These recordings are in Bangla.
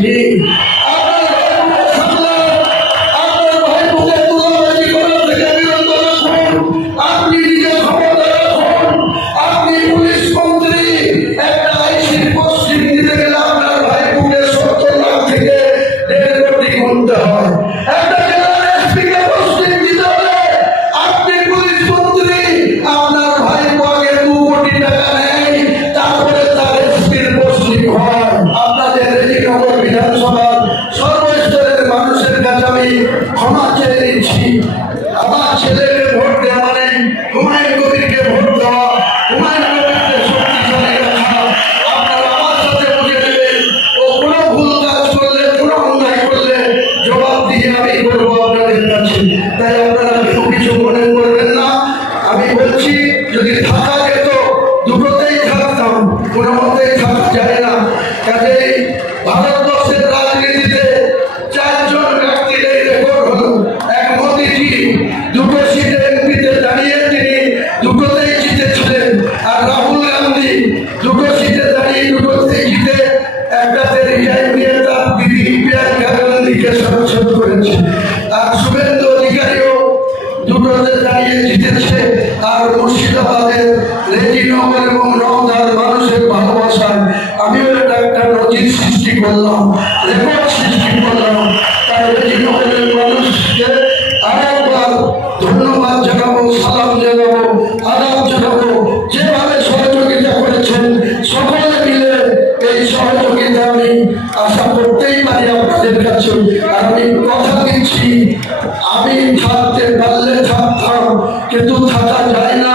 আসিনি। আপনি নিজে ক্ষমতা রাখুন। আপনি পুলিশ মন্ত্রী, একটা আইসির পোস্টিং দিতে গেলে আপনার ভাই পুলিশ 70 লাখ থেকে 1.5 কোটি গুনতে হয়। একটা জেলার এসপিকে পোস্টিং দিতে হলে আপনি পুলিশ মন্ত্রী, আপনার ভাই আগে 2 কোটি টাকা নেয়, তারপরে তার এসপির পোস্টিং হয়। আপনাদের রেজিনগর বিধানসভার সর্বস্তরের মানুষের কাছে আমি ক্ষমা চেয়ে নিচ্ছি। আমার ছেলেকে ভোট দেওয়া মানে হুমায়ুন কবিরকে ভোট দেওয়া, হুমায়ুন কবিরকে শক্তিশালী রাখা। আপনারা আমার সাথে বুঝে নেবেন, ও কোনো ভুল কাজ করলে, কোনো অন্যায় করলে জবাব দিয়ে আমি করবো আপনাদের কাছে। তাই আপনারা কেউ কিছু মনে করবেন না। আমি বলছি, যদি থাকা যেত দুটোতেই থাকতাম, কোনো মতেই থাকা যায় না। কাজেই ভারতবর্ষের রাজনীতিতে 4 জন ব্যক্তির এই রেকর্ড হলো। এক মোদিজি 2 সিটে এমপিতে দাঁড়িয়ে তিনি দুটোতেই জিতেছিলেন, আর রাহুল গান্ধী 2 সিটে দাঁড়িয়ে দুটোতেই জিতে একটাতে রিজাইন দিয়ে তার দিদি প্রিয়াঙ্কা গান্ধীকে সাংসদ করেছে। আর শুভেন্দু অধিকারীও দুটোতে দাঁড়িয়ে জিতেছে। আর মুর্শিদাবাদের রেজিনগর এবং নওদার মানুষের ভালোবাসায় আমিও এটা একটা নজির সৃষ্টি করলাম, রেকর্ড সৃষ্টি করলাম। তাই রেজিনগরের মানুষকে আরেকবার ধন্যবাদ জানাবো, সালাম জানাবো, আদাব জানাবো। যেভাবে সহযোগিতা করেছেন সকলে মিলে, এই সহযোগিতা আমি আশা করতেই পারি আপনাদের কাছে। আর আমি কথা দিচ্ছি, আমি থাকতে পারলে থাকতাম, কিন্তু থাকা যায় না।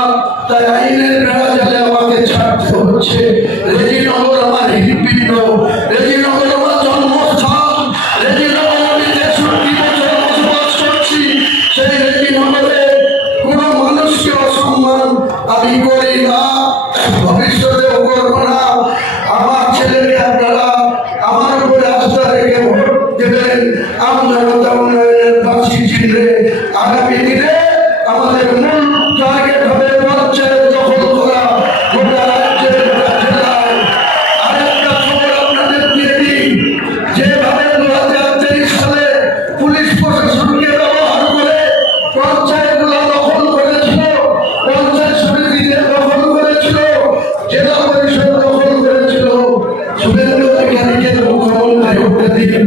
তাই আইনের বেড়া জালে আমাকে ছাড়তে হচ্ছে। রেজিনগর আমার হৃদপিণ্ড, রেজিনগর আমার জন্মস্থান, রেজিনগর আমি 63 বছর বসবাস করছি। সেই রেজিনগরে কোনো মানুষকে অসম্মান আমি করি না, ভবিষ্যতেও করবো না। আমার ছেলেকে আপনারা আমার উপরে আস্থা রেখে ভোট দেবেন। আমজনতা উন্নয়নের বাঁশি চিনলে আগামী দিনে আমাদের মূল টার্গেট হবে পঞ্চায়েত দখল করা, গোটা রাজ্যের গোটা জেলায়। আরেকটা খবর আপনাদের দিয়ে দিই, যেভাবে 2023 সালে পুলিশ প্রশাসনকে ব্যবহার করে পঞ্চায়েতগুলো দখল করেছিল, পঞ্চায়েত সমিতিদের দখল করেছিল, জেলা পরিষদ দখল করেছিল, শুভেন্দু অধিকারীকে মুখ্যমন্ত্রী হতে দিন।